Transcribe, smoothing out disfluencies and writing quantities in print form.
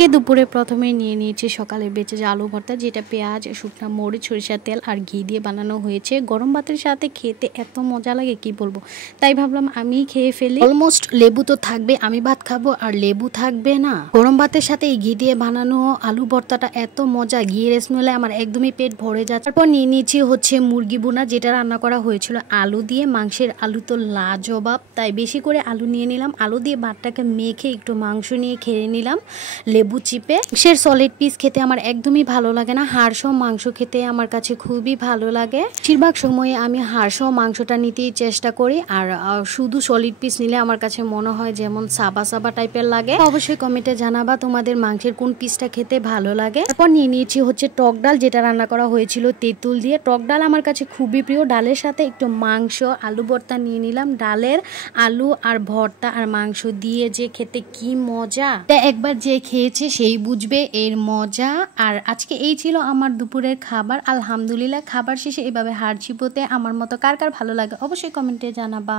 দুপুরে প্রথমে নিয়ে নিয়েছি সকালে বেঁচে যাওয়া আলু ভর্তা, যেটা পেঁয়াজ, শুকনা মরিচ, সরিষার তেল আর ঘি দিয়ে বানানো হয়েছে। গরম ভাতের সাথে খেতে এত মজা লাগে কি বলবো, তাই ভাবলাম আমি খেয়ে ফেলি। অলমোস্ট লেবু তো থাকবে, আমি ভাত খাবো আর লেবু থাকবে না। গরম ভাতের সাথে এই ঘি দিয়ে বানানো আলু ভর্তাটা এত মজা, ঘিয়ের স্মেলে আমার একদমই পেট ভরে যাচ্ছে। তারপর নিয়ে নিয়েছি হচ্ছে মুরগি বোনা, যেটা রান্না করা হয়েছিল আলু দিয়ে। মাংসের আলু তো লাজবাব, তাই বেশি করে আলু নিয়ে নিলাম। আলু দিয়ে ভাতটাকে মেখে একটু মাংস নিয়ে খেয়ে নিলাম লেবু চিপে। মাংসের সলিড পিস খেতে আমার একদমই ভালো লাগে না, হাড়সহ মাংস খেতে আমার কাছে খুবই ভালো লাগে। বেশিরভাগ সময়ে আমি হাড়সহ মাংসটা নিতেই চেষ্টা করি, আর শুধু সলিড পিস নিলে আমার কাছে মনে হয় যেমন সাবা সাবা টাইপের লাগে। অবশ্যই কমেন্টে জানাবা তোমাদের মাংসের কোন পিসটা খেতে ভালো লাগে। তারপর নিয়ে নিয়েছি হচ্ছে টক ডাল, যেটা রান্না করা হয়েছিল তেঁতুল দিয়ে। টক ডাল আমার কাছে খুবই প্রিয়। ডালের সাথে একটু মাংস, আলু ভর্তা নিয়ে নিলাম। ডালের আলু আর ভর্তা আর মাংস দিয়ে যে খেতে কি মজা, একবার যে খেয়েছে সেই বুঝবে এর মজা। আর আজকে এই ছিল আমার দুপুরের খাবার। আলহামদুলিল্লাহ, খাবার শেষে এভাবে হাড় চিবোতে আমার মতো কার কার ভালো লাগে অবশ্যই কমেন্টে জানাবা।